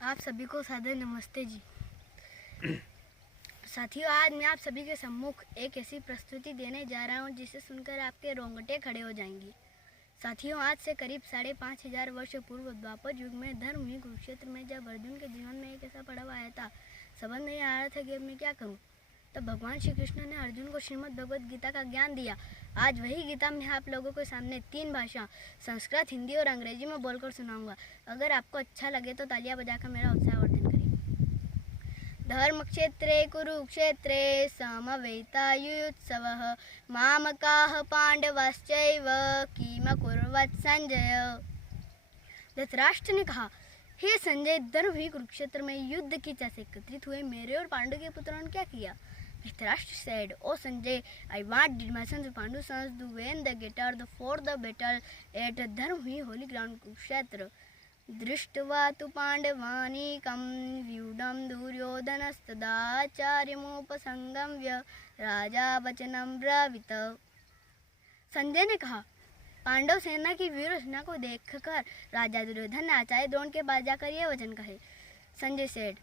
आप सभी को सादर नमस्ते जी। साथियों, आज मैं आप सभी के सम्मुख एक ऐसी प्रस्तुति देने जा रहा हूँ जिसे सुनकर आपके रोंगटे खड़े हो जाएंगे। साथियों, आज से करीब 5,500 वर्ष पूर्व द्वापर युग में धर्मभूमि कुरुक्षेत्र में जब अर्जुन के जीवन में एक ऐसा पड़ाव आया था, समझ नहीं आ रहा था कि अब मैं क्या करूँ। तब भगवान श्री कृष्ण ने अर्जुन को श्रीमद् भगवद गीता का ज्ञान दिया। आज वही गीता मैं आप लोगों के सामने 3 भाषा संस्कृत, हिंदी और अंग्रेजी में बोलकर सुनाऊंगा। अगर आपको अच्छा लगे तो तालियां बजाकर मेरा उत्साहवर्धन करिए। धर्मक्षेत्रे कुरुक्षेत्रे समवेतायुत्सवः मामकाः पांडवाश्चैव किमकुर्वत् संजय। धृतराष्ट्र ने कहा, हे संजय, धर्मभूमि कुरुक्षेत्र में युद्ध की चर्चा एकत्रित हुए मेरे और पांडु के पुत्रों ने क्या किया? Dhritarashtra said, "O Sanjay, I wanted my sons Pandu sons to win the guitar for the battle at Dharmabhumi holy ground Kurukshetra." दृष्ट्वा तु पाण्डवानीकं व्यूढं दुर्योधनस्तदाचार्यमुपसंगम्य राजा वचनं ब्रवीत। संजय ने कहा, पांडव सेना की वीर सेना को देखकर राजा दुर्योधन ने आचार्य द्रोण के पास जाकर यह वचन कहे। Sanjay said,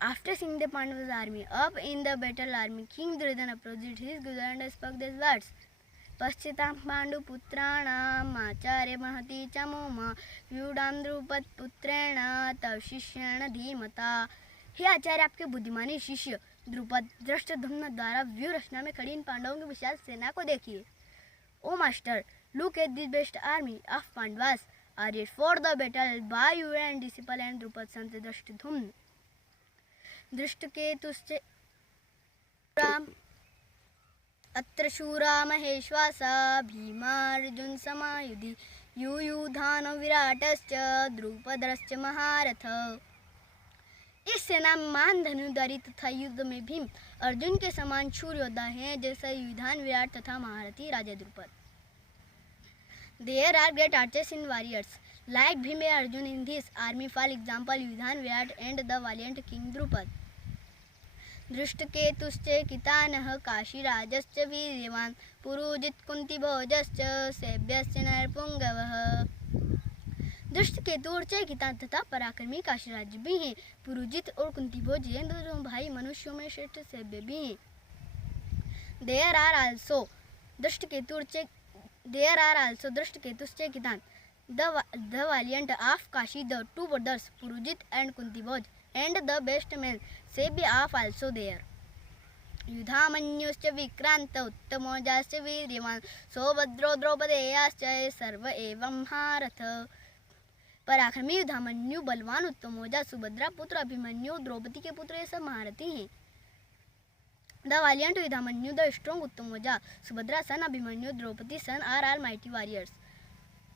after seeing the Pandavas army up in the battle army, King Duryodhana approached his guru and spoke these words. पश्चितां पाण्डुपुत्राणाम् आचार्य महती च मोम व्यूढां द्रुपदपुत्रेण तव शिष्येण धीमता। हे आचार्य, आपके बुद्धिमानी शिष्य द्रुपद धृष्टद्युम्न द्वारा व्यू रचना में खड़ी इन पांडवों की विशाल सेना को देखिए। O master, look at this best army of Pandavas are ready for the battle by your and disciple and Drupada संत धृष्टद्युम्न। धृष्टकेतुश्च अत्र शूरा महेश्वासा भीमार्जुन समायुधि युयुधान विराटश्च द्रुपदश्च महारथ। इस सेना में महान धनुर्धारी तथा युद्ध में भीम अर्जुन के समान शूर योद्धा हैं, जैसे युधान, विराट तथा महारथी राजा Drupad. There are great archers and warriors like Bhim and Arjun in this army, for example Yudhan, Virat and the valiant King Drupad. दृष्टकेतुश्च कितानः काशीराजश्च वीर्यवान् पुरोजित कुन्तिभोजश्च सेव्यश्च नरपुंगवः। दृष्टकेतु और चयकितान तथा पराक्रमी काशीराज भी हैं। पुरोजित और कुंतीभोज ये दोनों भाई मनुष्यों में श्रेष्ठ सेव्य भी हैं। There are also दृष्टकेतुश्च कितान the valiant of Kashi, the 2 brothers Purujit and Kuntibhoj, and the best men Sebya of also there. युधामन्युश्च Vikrant उत्तमोजाश्च वीर्यवान् सौभद्रो द्रौपदेयाश्च सर्व एवं महारथ। पराक्रमी युधामन्यु, बलवान उत्तमोजा, सुभद्रा पुत्र अभिमन्यु, द्रौपदी के पुत्र ये सब महारथी हैं। The valiant Yudhamanyu, the strong Uttamauja, Subhadra son Abhimanyu, Draupadi son are all mighty warriors.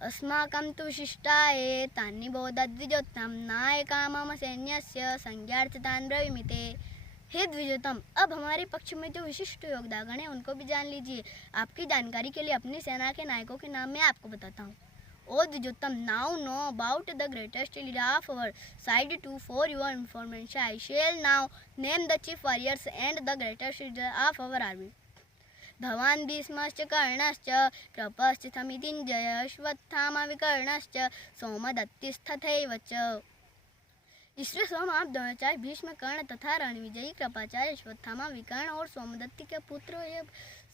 अस्माकं तु शिष्टाये तानि बोधद्विजोत्तम नायका मम सैन्यस्य संज्ञार्थतान् ब्रवीमिते। हे द्विजोत्तम, अब हमारे पक्ष में जो विशिष्ट योगदागण हैं उनको भी जान लीजिए। आपकी जानकारी के लिए अपनी सेना के नायकों के नाम मैं आपको बताता हूँ। ओ द्विजोत्तम, now know about the greatest leader of our side too for your information I shall now name the chief warriors and the greatest leader of our army. धवान् भीष्मश्च कर्णश्च कृपश्च समितिञ्जय अश्वत्थामा विकर्णश्च सोमदत्तिस्तथैव च। इसमें सोम आप द्रोणाचार्य, भीष्म, कर्ण तथा रणविजयी, कृपाचार्य, अश्वत्थामा, विकर्ण और सोमदत्ति के पुत्र ये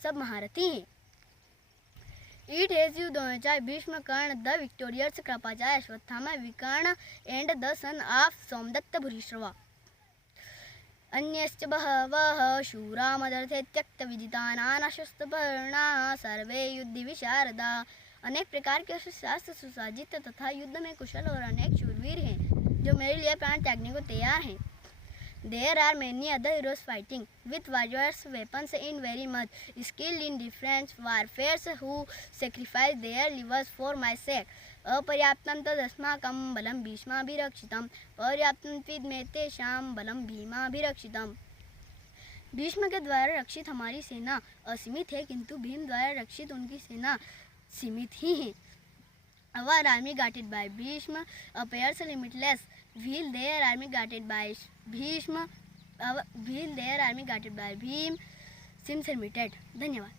सब महारथी हैं। It has you Dronacharya, Bhishma, Karna, the victorious, Kripacharya, Ashwatthama, Vikarna and the son of Somadatta Bhurishrava. अन्यश्च बहवः शूरा मदर्थे त्यक्तविजितानाशस्त्रपर्णाः सर्वे युद्धि विशारदा। अनेक प्रकार के शास्त्र सुसज्जित तथा युद्ध में कुशल और अनेक शूरवीर हैं जो मेरे लिए प्राण त्यागने को तैयार हैं। There are many other heroes fighting with various weapons in very much skilled in different warfares who sacrifice their livers for my sake. अपर्याप्तं तदस्माकं बलं भीष्माभिरक्षितं पर्याप्तं त्विदमे तेषां बलं भीमाभिरक्षितम्। भीष्म के द्वारा रक्षित हमारी सेना असीमित है, किंतु भीम द्वारा रक्षित उनकी सेना सीमित ही है। Our army guarded by Bhishma appears limitless. While their army guarded by Bhishma, while their army guarded by Bhim seems limited. धन्यवाद।